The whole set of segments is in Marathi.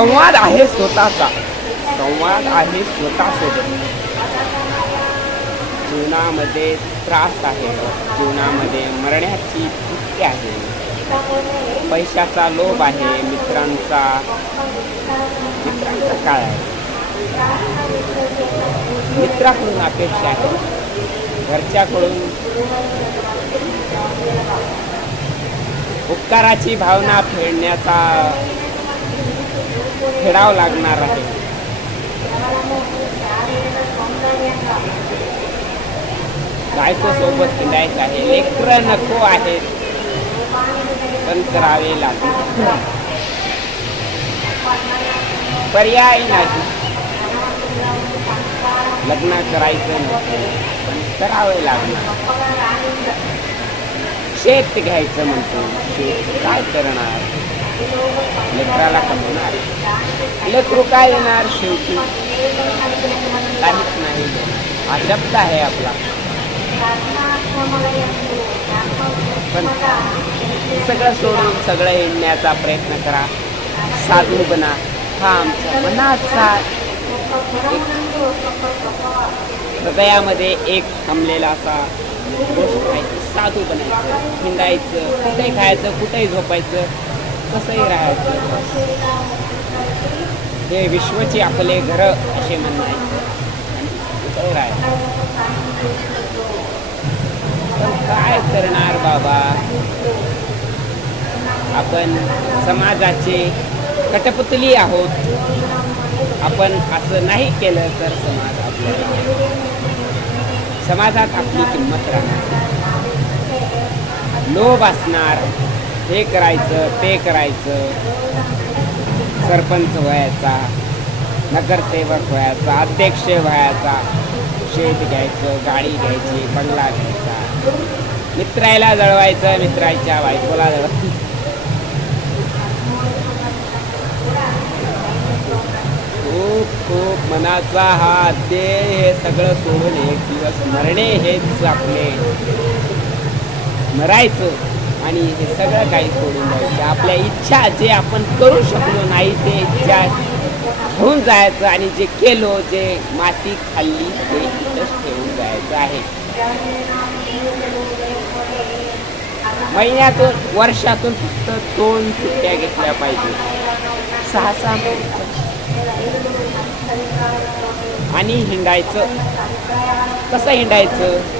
संवाद आहे स्वतःचा. संवाद आहे स्वतःसोबत. जीवनामध्ये त्रास आहे. जीवनामध्ये मरण्याची भीती आहे. पैशाचा लोभ आहे. मित्रांचा मित्रांचा काळ आहे. मित्राकडून अपेक्षा आहे. घरच्याकडून उपकाराची भावना फेडण्याचा फेडावं लागणार आहे. बायको सोबत हिंडायचं आहे. लेकरं नको आहेत. पण करावे लागणार पर्याय नाही. लग्न करायचं नाही पण करावे लागणार. शेत घ्यायचं म्हणतो. शेत काय करणार? लेकराला कमवणार लेकरू काय येणार शेवटी काहीच नाही हा शब्द आहे आपला पण सगळं सोडून सगळं हिंडण्याचा प्रयत्न करा. साधू बना. हा आमचा मनाचा हृदयामध्ये एक थांबलेला असा गोष्ट आहे साधू बनायचं हिंडायचं कुठेही खायचं कुठेही झोपायचं. कसंही राहायचं. हे विश्वची आपले घर असे म्हणणं आहे. कुठेही राहायचं. पण काय करणार बाबा? आपण समाजाचे कटपुतली आहोत. आपण असं नाही केलं तर समाज आपल्याला समाजात आपली किंमत राहणार लोभ असणार. हे करायचं ते करायचं. सरपंच व्हायचा नगरसेवक व्हायचा अध्यक्ष व्हायचा. शेत घ्यायचं गाडी घ्यायची बंगला घ्यायचा. मित्रायला जळवायचं मित्राच्या बायकोला जळवायचं. खूप खूप मनाचा हा ते हे सगळं सोडून एक दिवस मरणे हेच आपले. मरायचं. आणि हे सगळं काही सोडून द्यायचं. आपल्या इच्छा जे आपण करू शकलो नाही ते इच्छा घेऊन जायचं आणि जे केलो जे माती खाल्ली ते इथंच ठेवून जायचं आहे. महिन्यातून वर्षातून फक्त दोन सुट्ट्या घेतल्या पाहिजे. सहा सहा आणि हिंडायचं. कसं हिंडायचं?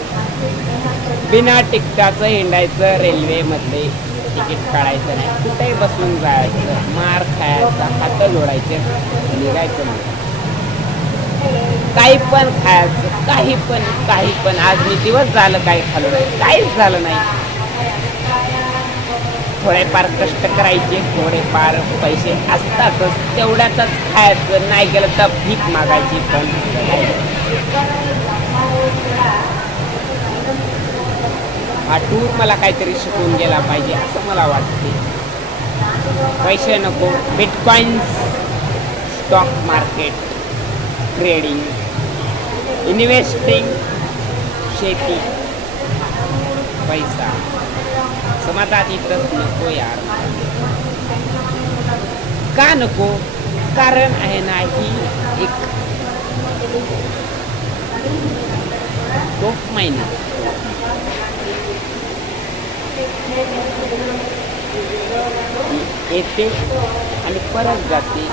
बिना तिकटाचं हिंडायचं रेल्वेमध्ये तिकीट काढायचं नाही. कुठेही बसून जायचं. मार खायचा हात जोडायचे निघायचं नाही. काही पण खायचं काही पण काही पण. आज मी दिवस झालं काही खाल्लं नाही. काहीच झालं नाही. थोडेफार कष्ट करायचे थोडेफार पैसे असतातच. तेवढ्यातच खायचं नाही गेलं तर भीक मागायची पण हा टूर मला काहीतरी शिकून गेला पाहिजे असं मला वाटते. पैसे नको. Bitcoins stock market trading investing शेती पैसा. समाजात इथंच नको यार. का नको? कारण आहे ना ही एक टोप महिना. ती येते आणि परत जाते.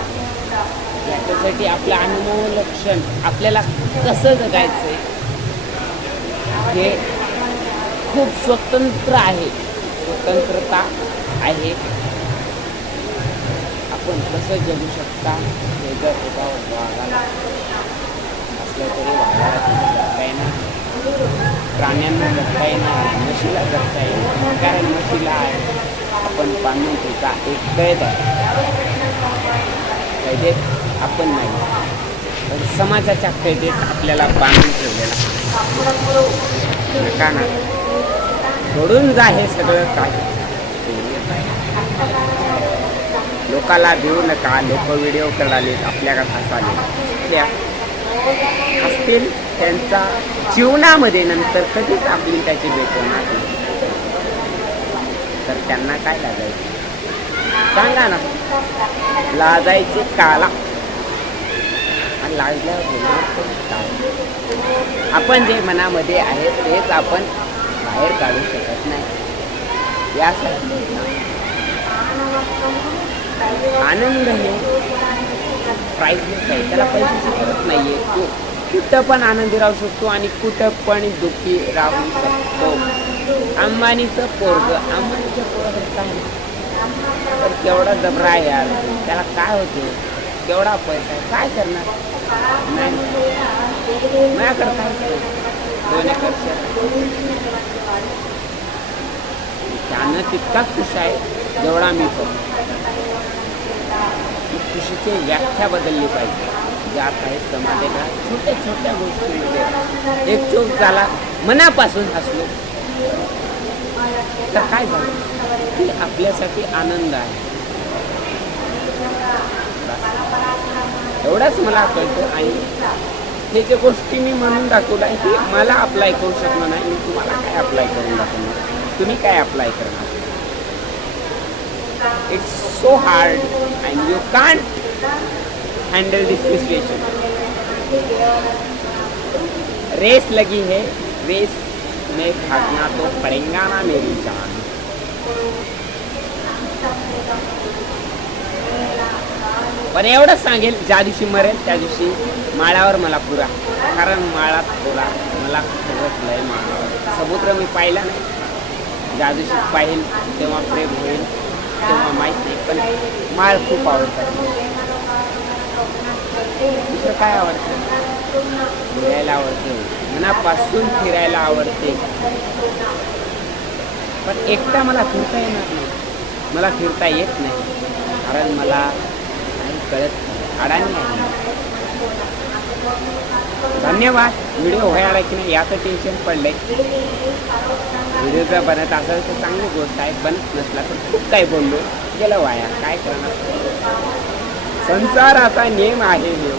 याच्यासाठी आपलं अनुभव लक्षण आपल्याला कसं जगायचं हे खूप स्वतंत्र आहे. स्वतंत्रता आहे. आपण कसं जगू शकता? हे जर एका वाघाला असलं तरी वाघाला जगता येणार प्राण्यांना जगता येणार म्हशीला जगता येणार कारण म्हशीला आहे. आपण पाणी तिचा एक कैद आहे कैदेत आपण नाही. तर समाजाच्या कैदेत आपल्याला बांधून ठेवलेला. का ना. सोडून जा हे सगळं काही. लोकाला देऊ नका. लोक व्हिडिओ करालेत आपल्याला हसाले त्या त्यांचा जीवनामध्ये नंतर कधीच आपली त्याची भेट होणार नाही. तर त्यांना काय लाजायचं? सांगा ना. लाजायचे काला. आणि लाजल्यावर आपण जे मनामध्ये आहे तेच आपण बाहेर काढू शकत नाही. यासाठी आनंद हे प्राईजलेस आहे त्याला पैशाची गरज नाही आहे तो कुठं पण आनंदी राहू शकतो आणि कुठं पण दुःखी राहू शकतो. अंबानीचं पोरग. अंबानीच्या पोराचं काय नाही. तर केवढा जबरा आहे यार. त्याला काय होते? केवढा पैसा आहे? काय करणार? नाही माझ्याकडे काय दोन एकर त्यानं तितकाच खुश आहे जेवढा मी पण खुशीची व्याख्या बदलली पाहिजे. जात आहे समाजाला छोट्या छोट्या गोष्टीमध्ये एक चोक झाला मनापासून हसलो. तर काय झालं? की आपल्यासाठी आनंद आहे. एवढाच मला कळतो आणि हे जे गोष्टी मी म्हणून दाखवल्या की मला अप्लाय करू शकणार नाही. मी तुम्हाला काय अप्लाय करून दाखवणार? तुम्ही काय अप्लाय करणार? It's so hard and you can't handle this situation race लगी है. रेस में भागना तो पड़ेगा ना मेरी जान पण एवढंच सांगेल ज्या दिवशी मरेल त्या दिवशी माळावर मला पुरा. कारण माळात पुरा. मला खरंच लय माळावर समुद्र मी पाहिला नाही. ज्या दिवशी पाहिल तेव्हा प्रेम होईल तेव्हा माहीत नाही पण माळ खूप आवडतात दुसरं काय आवडतं? फिरायला आवडते. मनापासून फिरायला आवडते. पण एकटा मला फिरता येणार नाही. मला फिरता येत नाही. कारण मला काही कळत नाही. अडाणी आहे धन्यवाद. व्हिडिओ व्हायला की नाही याचं टेन्शन पडलंय. व्हिडिओ जर बनत असेल तर चांगली गोष्ट आहे. बनत नसला तर खूप काही बोललो. गेलं वाया. काय करणार? संसाराचा नियम आहे हे.